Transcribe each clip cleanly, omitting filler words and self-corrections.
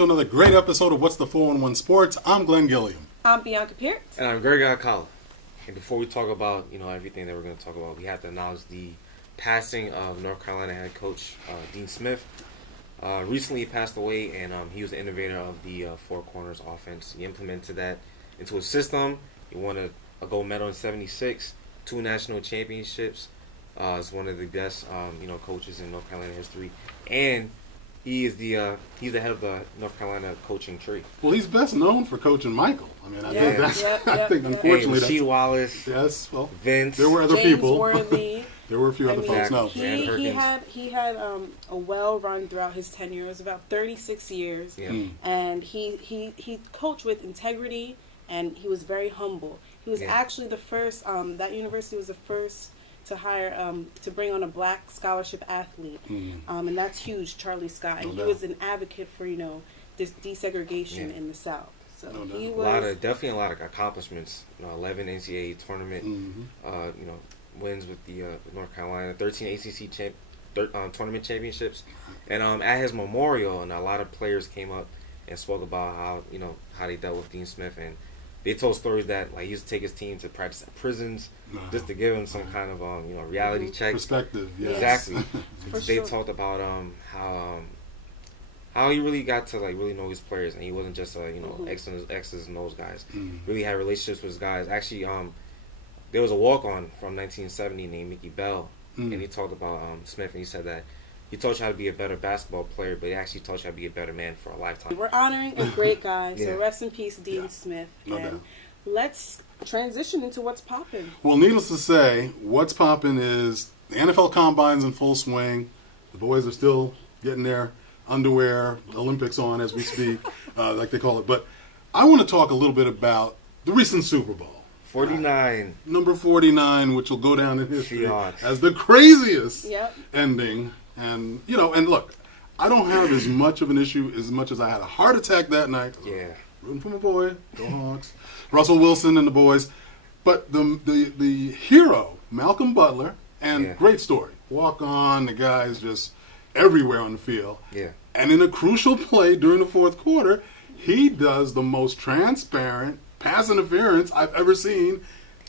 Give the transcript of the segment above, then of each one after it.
to another great episode of What's the 411 Sports. I'm Glenn Gilliam. I'm Bianca Pierce. And I'm Greg Alcala. And before we talk about, everything that we're going to talk about, we have to acknowledge the passing of North Carolina head coach Dean Smith. Recently he passed away, and he was the innovator of the Four Corners offense. He implemented that into a system. He won a gold medal in '76, 2 national championships. Is one of the best, coaches in North Carolina history. And he's the head of the North Carolina coaching tree. Well, he's best known for coaching Michael. I mean, I think that's. I think unfortunately, Rasheed Wallace. Yes, well, Vince. There were other James people. Worthy. There were a few other folks. No, he had a well run throughout his tenure. It was about 36 years, and he coached with integrity, and he was very humble. He was actually the first. That university was the first to hire to bring on a black scholarship athlete, and that's huge. Charlie Scott, and he was an advocate for this desegregation in the South. So he was definitely a lot of accomplishments. 11 NCAA tournament, wins with the North Carolina, 13 ACC tournament championships, and at his memorial, and a lot of players came up and spoke about how they dealt with Dean Smith, and they told stories that he used to take his team to practice at prisons just to give him some kind of reality check. Perspective, yes. Exactly. They sure. talked about how he really got to really know his players, and he wasn't just X's and O's guys. Really had relationships with his guys. Actually, there was a walk-on from 1970 named Mickey Bell, and he talked about Smith, and he said that he taught you how to be a better basketball player, but he actually taught you how to be a better man for a lifetime. We're honoring a great guy, so rest in peace, Dean Smith. And let's transition into what's popping. Well, needless to say, what's popping is the NFL Combine's in full swing. The boys are still getting their underwear, Olympics on as we speak, like they call it. But I want to talk a little bit about the recent Super Bowl. 49. Number 49, which will go down in history Seahawks. as the craziest ending. And, and look, I don't have as much of an issue as much as I had a heart attack that night. Yeah. Rooting for my boy, go Hawks. Russell Wilson and the boys. But the hero, Malcolm Butler, and great story. Walk on, the guy is just everywhere on the field. Yeah. And in a crucial play during the fourth quarter, he does the most transparent pass interference I've ever seen.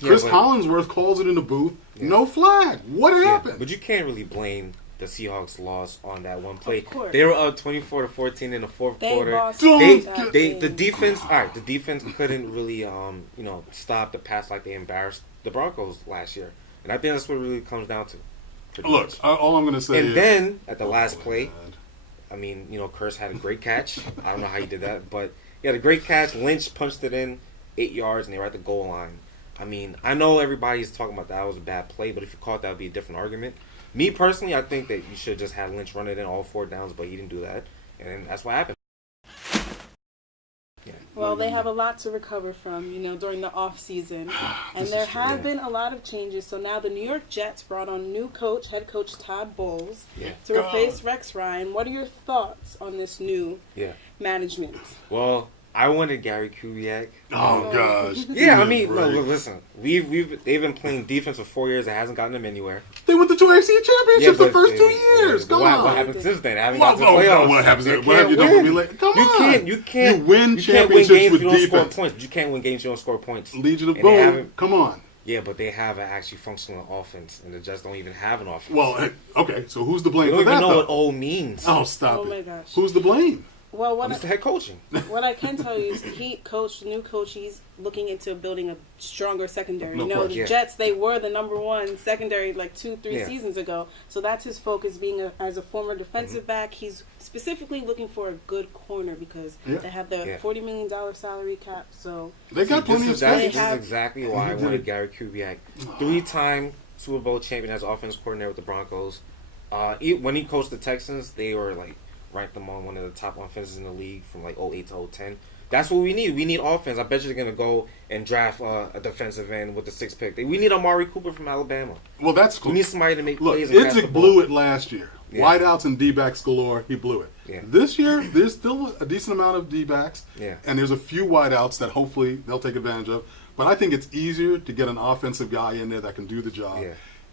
Chris Collinsworth calls it in the booth. No flag. What happened? But you can't really blame the Seahawks' loss on that one play. Of course. They were up 24-14 in the fourth quarter. The defense couldn't really stop the pass like they embarrassed the Broncos last year. And I think that's what it really comes down to. Look, all I'm going to say is... And then, at the last play, Curse had a great catch. I don't know how he did that, but he had a great catch. Lynch punched it in 8 yards, and they were at the goal line. I know everybody's talking about that was a bad play, but if you caught that, would be a different argument. Me personally, I think that you should just have Lynch run it in all 4 downs, but he didn't do that, and that's what happened. Yeah. Well, they have a lot to recover from, during the off season, and there have been a lot of changes. So now the New York Jets brought on new head coach Todd Bowles to replace Rex Ryan. What are your thoughts on this new management? Well, I wanted Gary Kubiak. Oh gosh. Yeah, listen. They've been playing defense for 4 years. It hasn't gotten them anywhere. They went to 2 AFC championships the first 2 years. Come on. What happened since then? They haven't gotten to the playoffs. What happens? What have you done for me lately? Come on. You can't You win games championships if with you don't score defense. points. But you can't win games if you don't score points. Legion of Boom. Come on. Yeah, but they have an actually functional offense, and the Jets don't even have an offense. Well, okay. So who's to blame You for don't that? even know what O means. Oh, stop it. Oh my gosh. Who's to blame? Well, It's the head coaching. What I can tell you is the new coach, he's looking into building a stronger secondary. The Jets, they were the number 1 secondary 2-3 seasons ago. So that's his focus, as a former defensive back. He's specifically looking for a good corner because they have the $40 million salary cap. So they got plenty of space. This is exactly why I wanted Gary Kubiak. 3-time Super Bowl champion as offense coordinator with the Broncos. When he coached the Texans, they were ranked among one of the top offenses in the league from 08 to 010. That's what we need. We need offense. I bet you're going to go and draft a defensive end with the 6th pick. We need Amari Cooper from Alabama. Well, that's cool. We need somebody to make plays. Idzik blew it last year. Wideouts and D-backs galore. He blew it. Yeah. This year, there's still a decent amount of D-backs. Yeah. And there's a few wideouts that hopefully they'll take advantage of. But I think it's easier to get an offensive guy in there that can do the job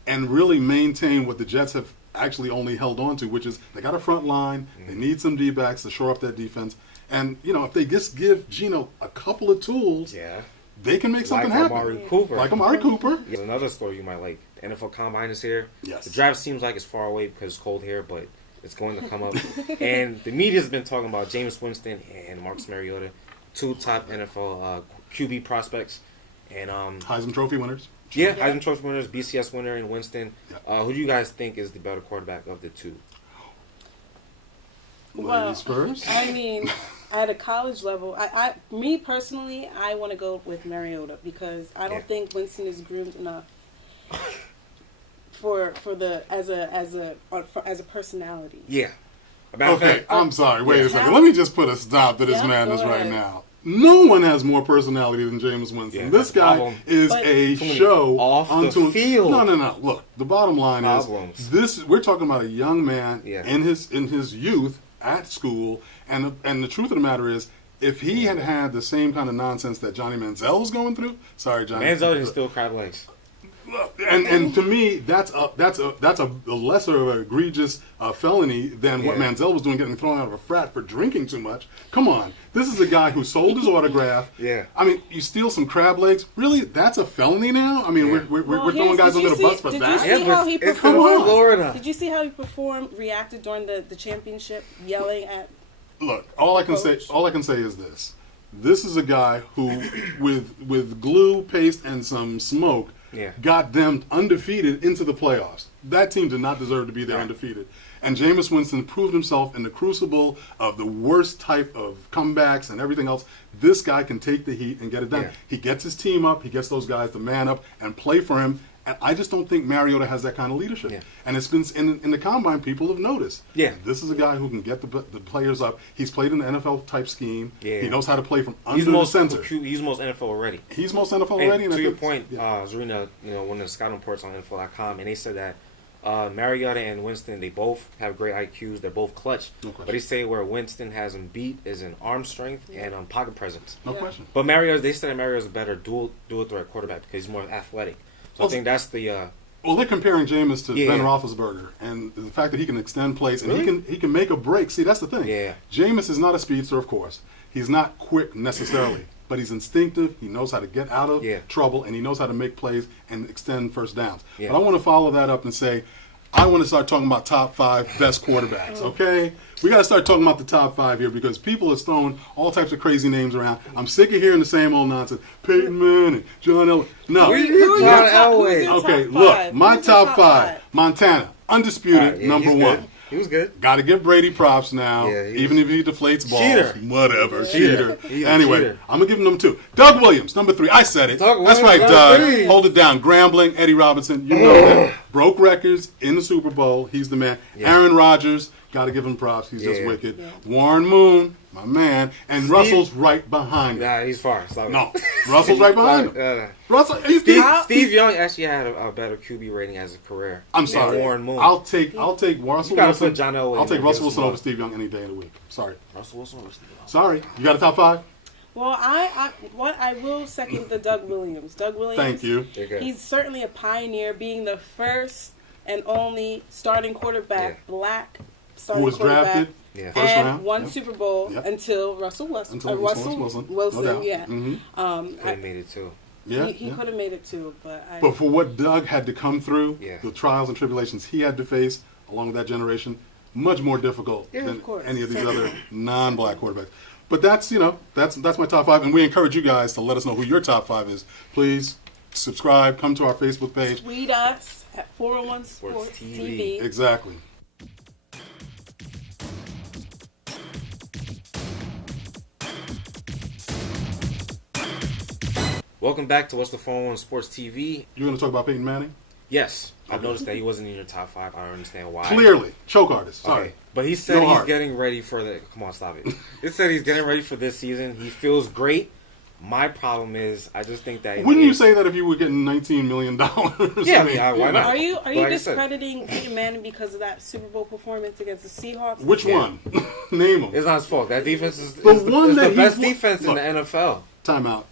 and really maintain what the Jets have actually only held on to, which is they got a front line. They need some D-backs to shore up that defense. And, if they just give Geno a couple of tools, they can make something happen. Amari Cooper. Like Amari Cooper. There's another story you might like. The NFL Combine is here. Yes. The draft seems like it's far away because it's cold here, but it's going to come up. And the media's been talking about Jameis Winston and Marcus Mariota, 2 top NFL QB prospects. And Heisman Trophy winners. Yeah, Heisman Trophy winners, BCS winner in Winston. Who do you guys think is the better quarterback of the 2? Ladies first. I mean, at a college level, me personally, I want to go with Mariota because I don't think Winston is groomed enough for the as a personality. Yeah. Okay, I'm sorry. Wait a second. Let me just put a stop to this madness right now. No one has more personality than Jameis Winston. Yeah, this guy is a show off the field. No. Look, the bottom line is we're talking about a young man in his youth at school, and the truth of the matter is, if he had had the same kind of nonsense that Johnny Manziel was going through, sorry, Johnny, Manziel didn't still crab legs. And to me, that's a lesser of an egregious felony than what Manziel was doing, getting thrown out of a frat for drinking too much. Come on, this is a guy who sold his autograph. I mean, you steal some crab legs. Really, that's a felony now? I mean, we're throwing guys under the bus for that. Did you see how he performed? Florida. Did you see how he reacted during the championship, yelling at? Look, all I can say is this: this is a guy who, with glue, paste, and some smoke, got them undefeated into the playoffs. That team did not deserve to be there undefeated. And Jameis Winston proved himself in the crucible of the worst type of comebacks and everything else. This guy can take the heat and get it done. He gets his team up. He gets those guys to man up and play for him. And I just don't think Mariota has that kind of leadership. And it's been in the Combine, people have noticed. This is a guy who can get the players up. He's played in the NFL type scheme. He knows how to play from under the center. He's most NFL already. He's most NFL already. And to your point, Serena, one of the scouting reports on NFL.com, and they said that Mariota and Winston, they both have great IQs. They're both clutch. But they say where Winston has him beat is in arm strength and pocket presence. No question. But they said that Mariota's a better dual threat quarterback because he's more athletic. So I think that's the. Well, they're comparing Jameis to Ben Roethlisberger, and the fact that he can extend plays and he can make a break. See, that's the thing. Jameis is not a speedster, of course. He's not quick necessarily, but he's instinctive. He knows how to get out of trouble, and he knows how to make plays and extend first downs. But I want to follow that up and say, I want to start talking about top 5 best quarterbacks, okay? We got to start talking about the top 5 here because people are throwing all types of crazy names around. I'm sick of hearing the same old nonsense. Peyton Manning, John Elway. No. John Elway. Okay, look, my top 5. Montana, undisputed, number 1. He was good. Got to give Brady props now, even if he deflates balls. Cheater. Whatever, cheater. Anyway, cheater. I'm going to give him number 2. Doug Williams, number 3. I said it. That's right, Doug. Hold it down. Grambling, Eddie Robinson, you know that. Broke records in the Super Bowl. He's the man. Aaron Rodgers, got to give him props. He's just wicked. Warren Moon, my man. And Russell's right behind him. Nah, he's far. No, Russell's right behind him. Steve Young actually had a better QB rating as a career. I'm sorry. Warren Moon. I'll take Russell Wilson. Put John Elway I'll take Russell Wilson over Steve Young any day of the week. Sorry. Russell Wilson over Steve Young. Sorry. You got a top 5? Well, I will second the Doug Williams. Doug Williams. Thank you. He's certainly a pioneer, being the first and only starting quarterback, black starting who was quarterback. Drafted and first round. won Super Bowl until Russell Wilson. Russell Wilson, no yeah. Could have made it too. He could have made it too, but for what Doug had to come through, the trials and tribulations he had to face, along with that generation, much more difficult than any of these other non-black quarterbacks. But that's my top 5, and we encourage you guys to let us know who your top 5 is. Please subscribe, come to our Facebook page, tweet us at 411Sports TV. Exactly. Welcome back to What's the 411 Sports TV. You're going to talk about Peyton Manning? Yes. I've noticed that he wasn't in your top 5. I don't understand why. Clearly. Choke artist. Sorry. Okay. But he said he's getting ready for the... Come on, stop it. He said he's getting ready for this season. He feels great. My problem is, I just think that... Wouldn't you say that if you were getting $19 million? Yeah, why not? Are you discrediting Peyton Manning because of that Super Bowl performance against the Seahawks? Which one? Name them. It's not his fault. That defense is the best defense in the NFL. Time out.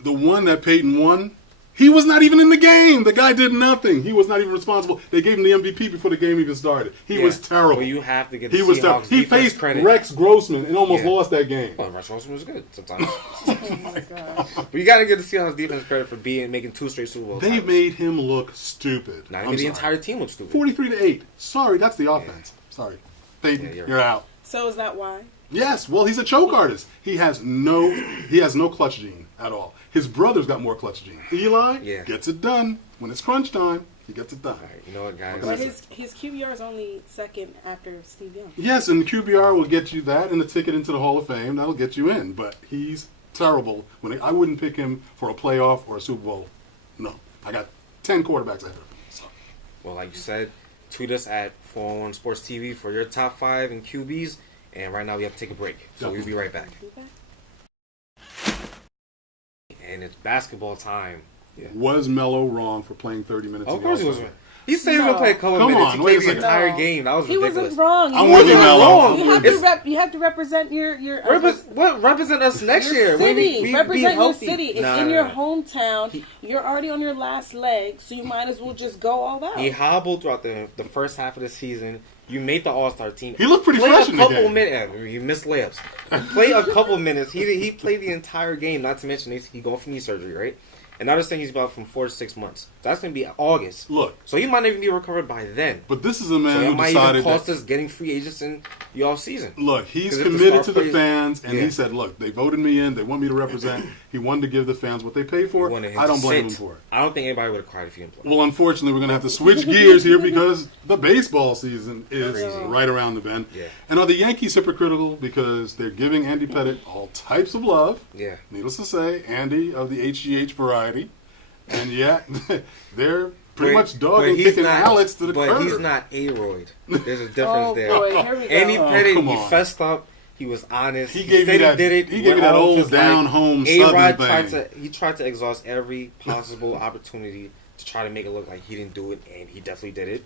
The one that Peyton won He was not even in the game. The guy did nothing. He was not even responsible. They gave him the MVP before the game even started. He was terrible. Well, you have to get the He was terrible. Seahawks He defense faced credit. Rex Grossman and almost lost that game. Well, Rex Grossman was good sometimes. Oh my god. But you got to give the Seahawks defense credit for making 2 straight Super Bowl They titles. made him look stupid. Not even the entire team looked stupid. 43-8. Sorry, that's the offense. Sorry. Peyton, you're you're out. So is that why? Yes, well, he's a choke artist. He has no clutch gene at all. His brother's got more clutch gene. Eli gets it done. When it's crunch time, he gets it done. All right, you know what, guys? But his QBR is only second after Steve Young. Yes, and the QBR will get you that and the ticket into the Hall of Fame. That'll get you in. But he's terrible. I wouldn't pick him for a playoff or a Super Bowl. No. I got 10 quarterbacks ahead of him. So. Well, like you said, tweet us at 411 Sports TV for your top 5 in QBs. And right now we have to take a break. So we'll be right back. And it's basketball time. Yeah. Was Melo wrong for playing 30 minutes? Of course he was. He said he was going to play a couple Come minutes. on, He wait played a the second. entire game. That was He ridiculous. wasn't wrong. I'm with you, Melo. You have to represent your Represent us next year. city. We Represent be your healthy. city. It's in your hometown. You're already on your last leg, so you might as well just go all out. He hobbled throughout the first half of the season. You made the All-Star team. He looked pretty Play fresh a in the couple game. minutes. He missed layups. Play a couple minutes. He played the entire game. Not to mention he going for knee surgery, right? And now they're saying he's about from 4 to 6 months. That's going to be August. Look. So he might not even be recovered by then. But this is a man So it who might even decided cost that, us getting free agents in the off season. look, he's 'Cause if the committed star to the players- fans, and Yeah. he said, look, they voted me in. They want me to represent. He wanted to give the fans what they paid for. Wanted him I to don't blame him sit. for it. I don't think anybody would have cried if he didn't play. Well, unfortunately, we're going to have to switch gears here because the baseball season is Crazy. right around the bend. Yeah. And are the Yankees hypocritical because they're giving Andy Pettitte all types of love? Yeah. Needless to say, Andy of the HGH variety. And yet, they're pretty much dogging, kicking Alex to the curb. But he's not A-Royd. There's a difference Oh there. boy, here we go. Andy Pettitte, come he on. fessed up. He was honest. He gave said you that. He did it. He gave you that went all of old his life. down home A-Rod Southern thing. He tried to exhaust every possible opportunity to try to make it look like he didn't do it, and he definitely did it.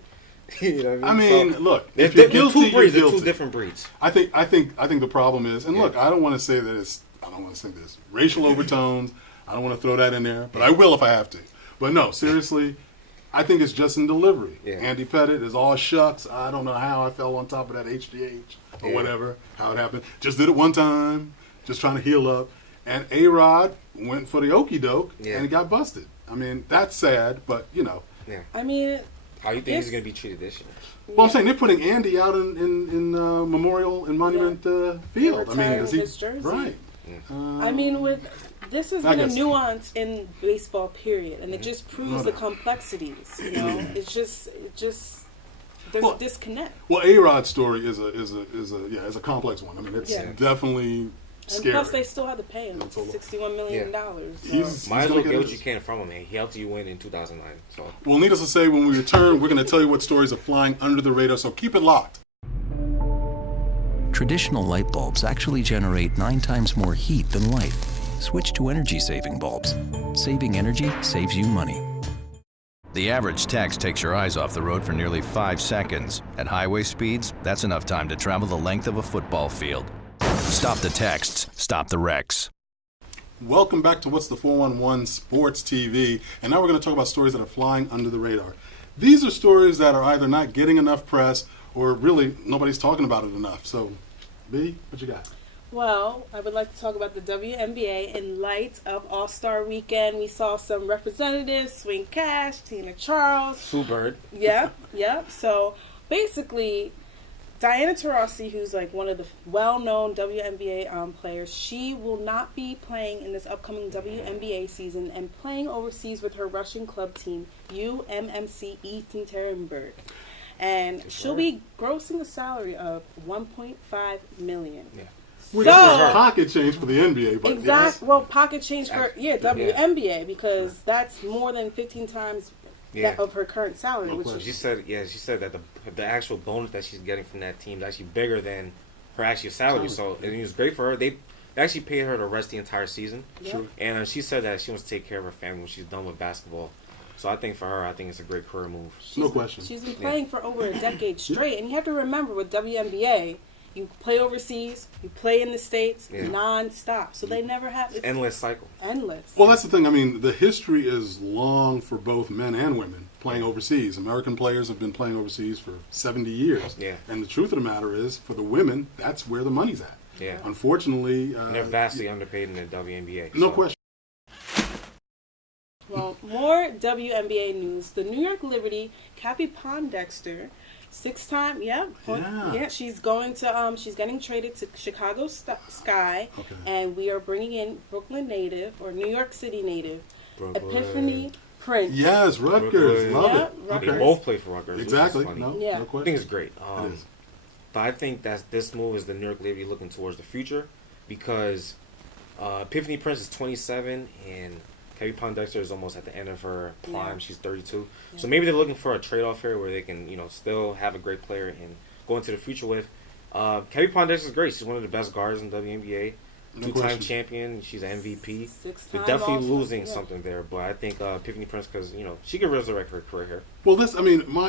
You know what I mean, So, look, they're, if you're they're guilty, two you're breeds. They're guilty. two different breeds. I think the problem is, and look, I don't want to say that it's, I don't want to say this racial overtones. I don't want to throw that in there, but I will if I have to. But no, seriously, I think it's just in delivery. Yeah. Andy Pettitte is all shucks. I don't know how I fell on top of that HDH or whatever, how it happened. Just did it one time, just trying to heal up. And A-Rod went for the okie doke, and he got busted. I mean, that's sad, but, you know. Yeah. I mean, How you think he's going to be treated this year? Well, I'm saying they're putting Andy out in Memorial and Monument Field. I mean, is he his jersey. right? I mean, this has I been a guess. nuance in baseball, period, and it just proves the complexities. You know, it's just there's a disconnect. Well, A-Rod's story is a complex one. I mean, it's definitely scary. And plus, they still had to pay him $61 million. So. Might as well get what you can from him, man. He helped you win in 2009. So. Well, needless to say, when we return, we're going to tell you what stories are flying under the radar, so keep it locked. Traditional light bulbs actually generate 9 times more heat than light. Switch to energy-saving bulbs. Saving energy saves you money. The average text takes your eyes off the road for nearly 5 seconds. At highway speeds, that's enough time to travel the length of a football field. Stop the texts, stop the wrecks. Welcome back to What's the 411 Sports TV, and now we're going to talk about stories that are flying under the radar. These are stories that are either not getting enough press or really nobody's talking about it enough. So, B, what you got? Well, I would like to talk about the WNBA in light of All-Star Weekend. We saw some representatives, Swing Cash, Tina Charles. Sue Bird. Yeah. So, basically, Diana Taurasi, who's like one of the well-known WNBA players, she will not be playing in this upcoming WNBA season and playing overseas with her Russian club team, UMMC Ekaterinburg. And she'll be grossing a salary of $1.5 million. Yeah. Which is pocket change for the NBA, but exactly. Well, pocket change for WNBA because that's more than 15 times that of her current salary. She said that the actual bonus that she's getting from that team is actually bigger than her actual salary. So it was great for her. They actually paid her to rest the entire season. Yeah. And she said that she wants to take care of her family when she's done with basketball. So I think for her, it's a great career move. No question. She's been playing for over a decade straight, and you have to remember with WNBA, You play overseas, you play in the States, non-stop. So they never have... It's endless cycle. Endless. Well, that's the thing. I mean, the history is long for both men and women playing overseas. American players have been playing overseas for 70 years. Yeah. And the truth of the matter is, for the women, that's where the money's at. Yeah. Unfortunately... And they're vastly underpaid in the WNBA. No question. Well, more WNBA news. The New York Liberty, Cappie Pondexter, six-time, she's going to, she's getting traded to Chicago Sky, and we are bringing in Brooklyn native, or New York City native, Epiphanny Prince. Yes, Rutgers. Love it. Rutgers. They both play for Rutgers. Exactly. No question. I think it's great. But I think that this move is the New York Liberty looking towards the future, because Epiphanny Prince is 27 and Cappie Pondexter is almost at the end of her prime. Yeah. She's 32. Yeah. So maybe they're looking for a trade-off here where they can, still have a great player and go into the future with. Cappie Pondexter is great. She's one of the best guards in the WNBA. Two-time champion. She's an MVP. They're definitely losing something there. But I think Epiphanny Prince, because, she can resurrect her career here. Well,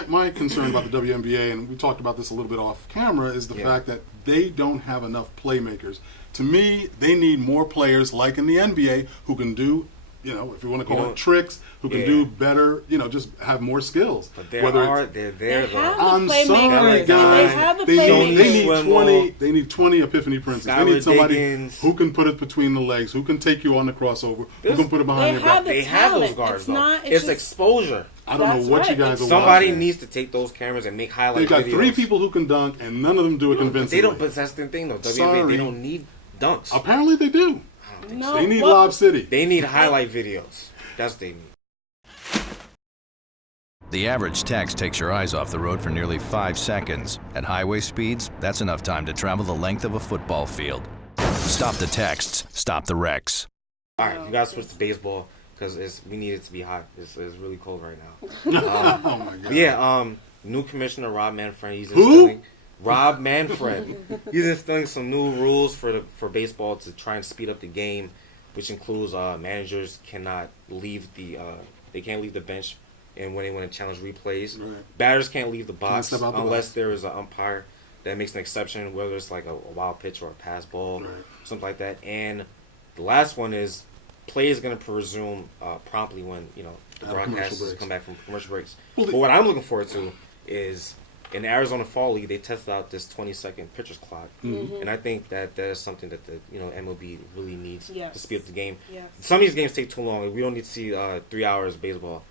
my concern about the WNBA, and we talked about this a little bit off camera, is the fact that they don't have enough playmakers. To me, they need more players like in the NBA who can do, if you want to call it tricks, who can do better, just have more skills. But they're there though. I'm sorry, guys. They need 20 Epiphanny Princes. They need somebody who can put it between the legs, who can take you on the crossover, who can put it behind your back. They have those guards, though. It's exposure. I don't know what you guys are watching. Somebody needs to take those cameras and make highlight videos. They got 3 people who can dunk, and none of them do it convincingly. But that's the thing, though. WNBA, they don't need dunks. Apparently they do. No, they need Lob City. They need highlight videos. That's what they need. The average text takes your eyes off the road for nearly 5 seconds. At highway speeds, that's enough time to travel the length of a football field. Stop the texts. Stop the wrecks. All right, you guys switch to baseball because we need it to be hot. It's really cold right now. Oh my God. Yeah. New commissioner Rob Manfred. He's instilling Rob Manfred. He's instilling some new rules for baseball to try and speed up the game, which includes managers cannot leave they can't leave the bench, and when they want to challenge replays, batters can't leave the box unless there is an umpire that makes an exception, whether it's like a wild pitch or a pass ball, something like that. And the last one is play is going to resume promptly when the broadcasters come back from commercial breaks. But what I'm looking forward to is, in the Arizona Fall League, they tested out this 20-second pitcher's clock, and I think that is something that the MLB really needs to speed up the game. Yes. Some of these games take too long. We don't need to see 3 hours of baseball.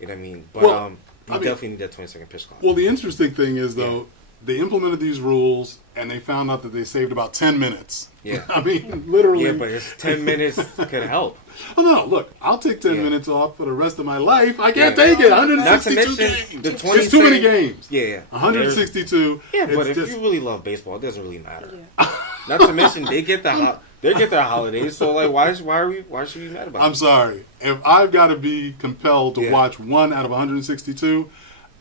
You know what I mean? But we definitely need that 20-second pitch clock. Well, the interesting thing is, though, they implemented these rules, and they found out that they saved about 10 minutes. Yeah. I mean, literally. Yeah, but it's 10 minutes could help. Oh, no, look, I'll take 10 minutes off for the rest of my life. I can't take it. 162 games. It's too many games. Yeah. 162. Yeah, but if you really love baseball, it doesn't really matter. Yeah. Not to mention, they get their holidays, so like, why should we be mad about it? I'm sorry. If I've got to be compelled to watch one out of 162,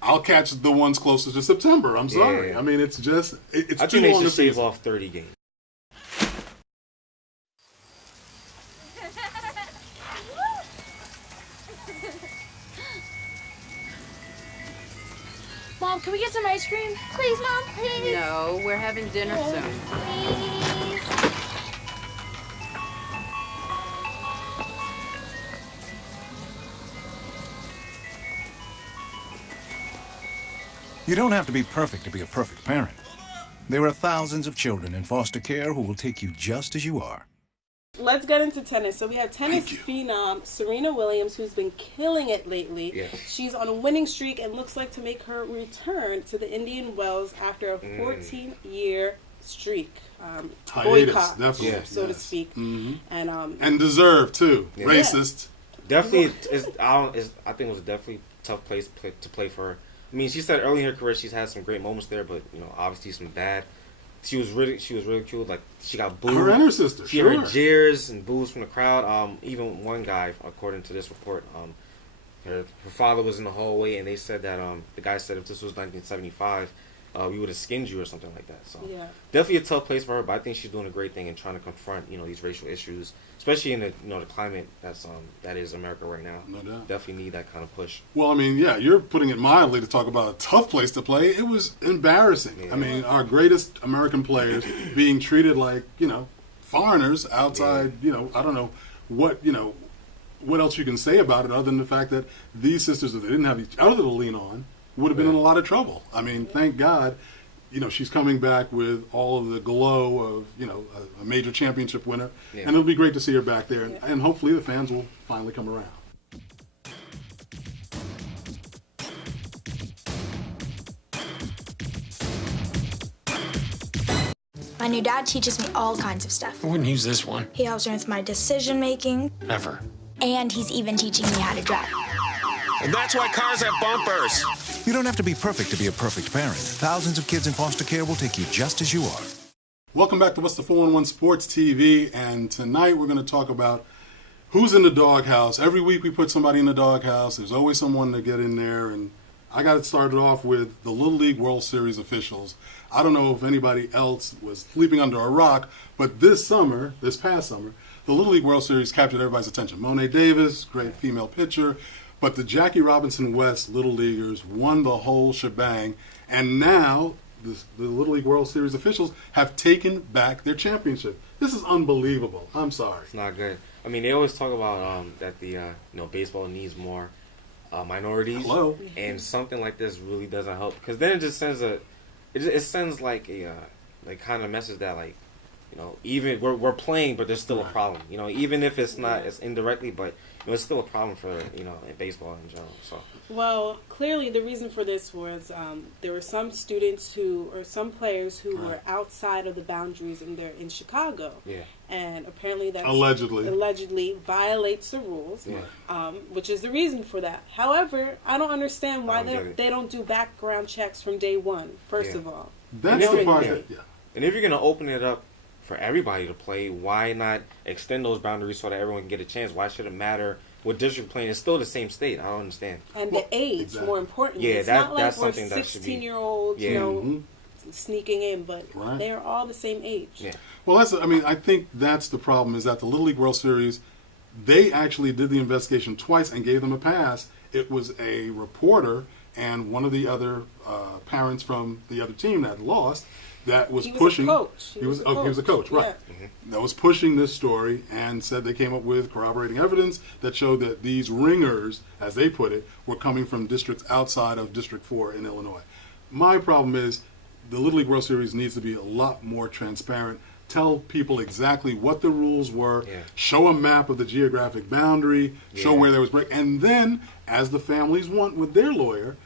I'll catch the ones closest to September. I'm sorry. Yeah. I mean, it's just it's I too think long they a should shave season. off 30 games. Mom, can we get some ice cream? Please, Mom, please. No, we're having dinner soon. Please. You don't have to be perfect to be a perfect parent. There are thousands of children in foster care who will take you just as you are. Let's get into tennis. So we have tennis phenom Serena Williams, who's been killing it lately. Yeah. She's on a winning streak and looks like to make her return to the Indian Wells after a 14-year streak. Boycott, so to speak. And deserved, too. Yeah. Racist. Definitely, I think it was definitely a tough place to play for her. I mean, she said early in her career she's had some great moments there, but obviously some bad. She was ridiculed. Like, she got booed. Her and her sister. She heard jeers and boos from the crowd. Even one guy, according to this report, her father was in the hallway, and they said that the guy said if this was 1975, we would have skinned you or something like that. So Yeah. definitely a tough place for her, but I think she's doing a great thing in trying to confront, these racial issues, especially in the the climate that is America right now. No doubt. Definitely need that kind of push. Well, I mean, yeah, you're putting it mildly to talk about a tough place to play. It was embarrassing. Yeah. I mean, our greatest American players being treated like, foreigners outside, I don't know what else you can say about it other than the fact that these sisters, if they didn't have each other to lean on, would have been in a lot of trouble. I mean, thank God, she's coming back with all of the glow of, a major championship winner. Yeah. And it'll be great to see her back there. And hopefully the fans will finally come around. My new dad teaches me all kinds of stuff. I wouldn't use this one. He helps me with my decision making. Ever. And he's even teaching me how to drive. And that's why cars have bumpers. You don't have to be perfect to be a perfect parent. Thousands of kids in foster care will take you just as you are. Welcome back to What's the 411 Sports TV, and tonight we're going to talk about who's in the doghouse. Every week we put somebody in the doghouse. There's always someone to get in there, and I got it started off with the Little League World Series officials. I don't know if anybody else was sleeping under a rock, but this past summer, the Little League World Series captured everybody's attention. Monet Davis, great female pitcher, but the Jackie Robinson West Little Leaguers won the whole shebang, and now the Little League World Series officials have taken back their championship. This is unbelievable. I'm sorry. It's not good. I mean, they always talk about that the baseball needs more minorities. Hello. And something like this really doesn't help, because then it just sends it sends like a kind of message that even we're playing, but there's still a problem. Even if it's not as indirectly, but it's still a problem for in baseball in general. So. Well, clearly the reason for this was there were some students some players who were outside of the boundaries, and they're in Chicago. Yeah. And apparently that's allegedly violates the rules, yeah. Which is the reason for that. However, I don't understand why they don't do background checks from day one, first of all. That's the part that, And if you're going to open it up for everybody to play, why not extend those boundaries so that everyone can get a chance? Why should it matter what district playing? It's still the same state. I don't understand. And the age, more importantly. Yeah, it's not like that's we're something that should be. 16-year-olds, sneaking in, but they're all the same age. Yeah. Well, I think that's the problem, is that the Little League World Series, they actually did the investigation twice and gave them a pass. It was a reporter and one of the other parents from the other team that lost that was pushing. He was a coach, right? Yeah. Mm-hmm. That was pushing this story and said they came up with corroborating evidence that showed that these ringers, as they put it, were coming from districts outside of District 4 in Illinois. My problem is the Little League World Series needs to be a lot more transparent. Tell people exactly what the rules were. Yeah. Show a map of the geographic boundary. Show where there was break, and then, as the families want with their lawyer,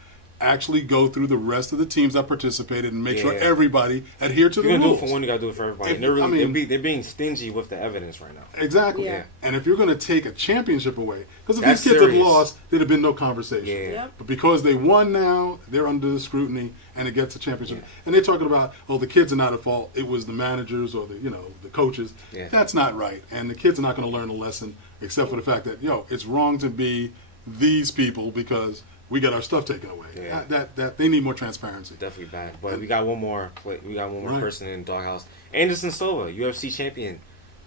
actually go through the rest of the teams that participated and make sure everybody adhere to the rules. You're gonna do it for one, you gotta do it for everybody. And they're being stingy with the evidence right now. Exactly. Yeah. And if you're going to take a championship away, because if That's these kids serious. had lost, there'd have been no conversation. Yeah. Yep. But because they won now, they're under the scrutiny, and it gets a championship. And they're talking about, the kids are not at fault. It was the managers or the coaches. Yeah. That's not right. And the kids are not going to learn a lesson, except for the fact that it's wrong to be these people because we got our stuff taken away. Yeah. That they need more transparency. Definitely bad. But we got one more. Person in the doghouse. Anderson Silva, UFC champion.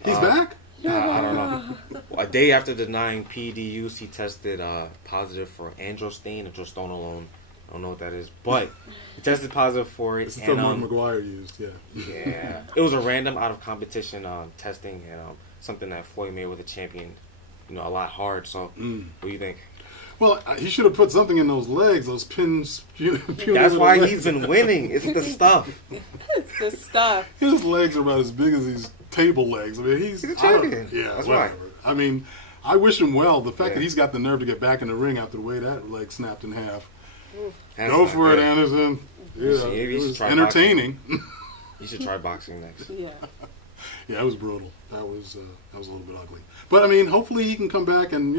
He's back? I don't know. A day after denying PED use, he tested positive for androstenedione or drostonolone. I don't know what that is, but he tested positive for it. It's the Mark McGuire used, Yeah. It was a random out of competition testing, and something that Floyd Mayweather championed, a lot hard. So, what do you think? Well, he should have put something in those legs, those pins. That's why he's been winning. It's the stuff. It's the stuff. His legs are about as big as these table legs. I mean, he's a champion. Yeah, that's whatever. right. I mean, I wish him well. The fact that he's got the nerve to get back in the ring after the way that leg snapped in half. Go for it, Anderson. Yeah, it was entertaining. You should try boxing next. Yeah. Yeah, it was brutal. That was a little bit ugly. But I mean, hopefully he can come back, and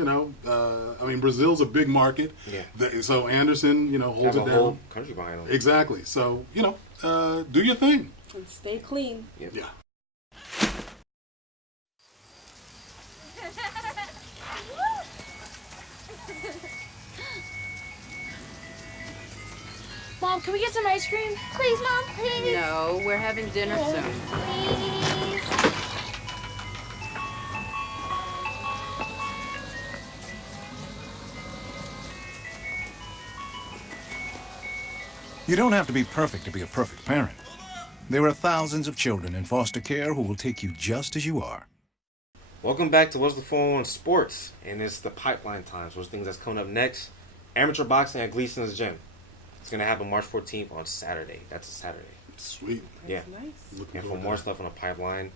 Brazil's a big market. Yeah. So Anderson, holds it down. Whole country behind him. Exactly. So do your thing And stay clean. Yep. Yeah. Mom, Mom, can we get some ice cream? Please, Mom, please. No, we're having dinner soon. Please. You don't have to be perfect to be a perfect parent. There are thousands of children in foster care who will take you just as you are. Welcome back to What's the 411 Sports, and it's the pipeline time. So those things that's coming up next. Amateur boxing at Gleason's Gym. It's going to happen March 14th on Saturday. That's a Saturday. Sweet. Yeah. Nice. Looking And for forward to more that. stuff on the pipeline.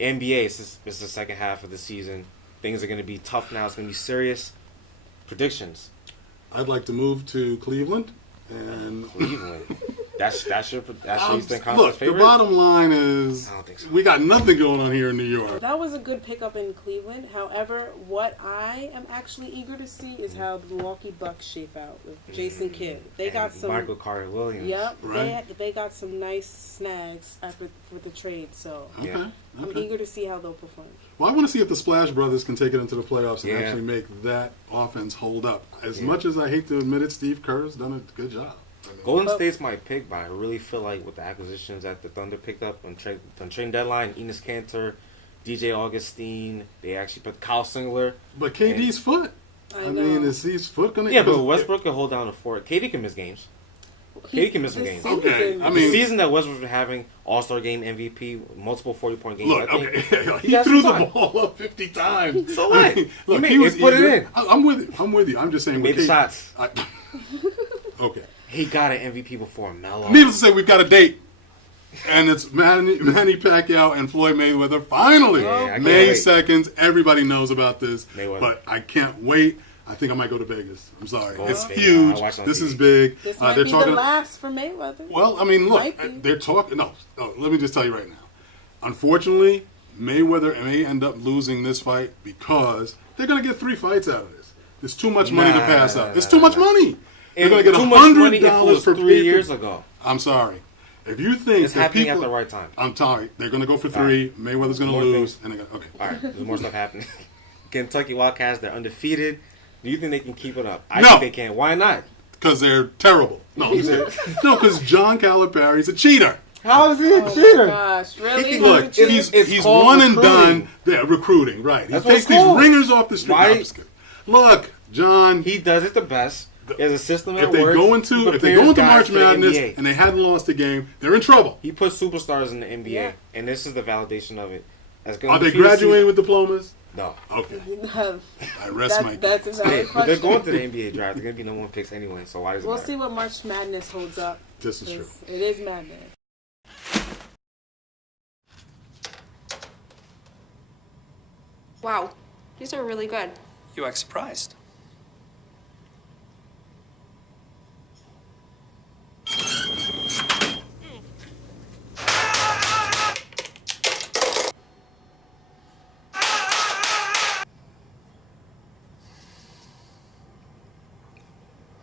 NBA, this is the second half of the season. Things are going to be tough now. It's going to be serious. Predictions. I'd like to move to Cleveland. And Cleveland. That's your Eastern Conference look, favorite? the bottom line is I don't think so. we got nothing going on here in New York. That was a good pickup in Cleveland. However, what I am actually eager to see is how the Milwaukee Bucks shape out with Jason Kidd. They And got some. Michael Carter Williams. Yep, Right. they got some nice snags after with the trade. So Okay. Yeah. I'm Okay. eager to see how they'll perform. Well, I want to see if the Splash Brothers can take it into the playoffs and Yeah. actually make that offense hold up. As Yeah. much as I hate to admit it, Steve Kerr's done a good job. Golden State's my pick, but I really feel like with the acquisitions that the Thunder picked up on trade deadline, Enes Kanter, DJ Augustine, they actually put Kyle Singler. But KD's foot. I I know. mean, is his foot going to... Yeah, but Westbrook can hold down the fort. KD can miss games. KD can miss some This games. Okay, season- I The mean... season that Westbrook was having, All-Star game MVP, multiple 40-point games. Look, I think okay, he got threw some the time. ball up 50 times. So what? I mean, look, He put it eager. in. I'm with you. I'm with you. I'm just saying... He with made the KD shots. Okay. He got an MVP before Melo. Needless to say, we've got a date. And it's Manny Pacquiao and Floyd Mayweather. Finally, Yeah, I can't May wait. 2nd. Everybody knows about this. Mayweather. But I can't wait. I think I might go to Vegas. I'm sorry. Go It's to Vegas. huge. I watch on This TV. is big. This might they're be talking. the last for Mayweather. Well, I mean, look, Might be. they're talking. No, let me just tell you right now. Unfortunately, Mayweather may end up losing this fight because they're going to get 3 fights out of this. There's too much money to pass up. It's too much money. They're going to get too much money if it $100 was for 3 people. years ago. I'm sorry. If you think It's that happening people, at the right time. I'm sorry. They're going to go for 3. Mayweather's going to More lose, things. and they're going to All right, there's more stuff happening. Kentucky Wildcats, they're undefeated. Do you think they can keep it up? I No. think they can. Why not? because they're terrible. No, because John Calipari's a cheater. How is he a Oh cheater? my gosh, really? Look, It's he's called one and recruiting. done. Yeah, recruiting, right. That's He what takes it's these called. ringers off the street. Why- No, I'm just kidding. Look, John, He does it the best. He has a system that if they works. go He into prepares guys March for the Madness NBA. and they hadn't lost a game, they're in trouble. He puts superstars in the NBA, Yeah. and this is the validation of it. That's Are they graduating with diplomas? No. Okay. No, I rest my that's a valid But they're question. going to the NBA draft. They're going to be #1 picks anyway, so why does it We'll matter? see what March Madness holds up. This is true. 'cause it is madness. Wow, these are really good. You act surprised.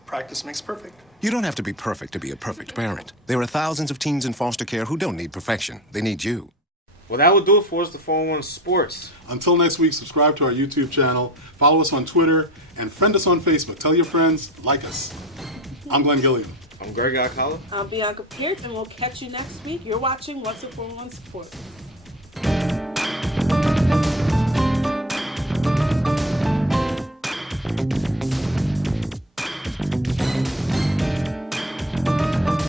Practice makes perfect. You don't have to be perfect to be a perfect parent. There are thousands of teens in foster care who don't need perfection. They need you. Well, that will do it for us, the 411 Sports. Until next week, subscribe to our YouTube channel, follow us on Twitter, and friend us on Facebook. Tell your friends, like us. I'm Glenn Gilliam. I'm Greg Alcala. I'm Bianca Pierce, and we'll catch you next week. You're watching What's Up 411 Sports.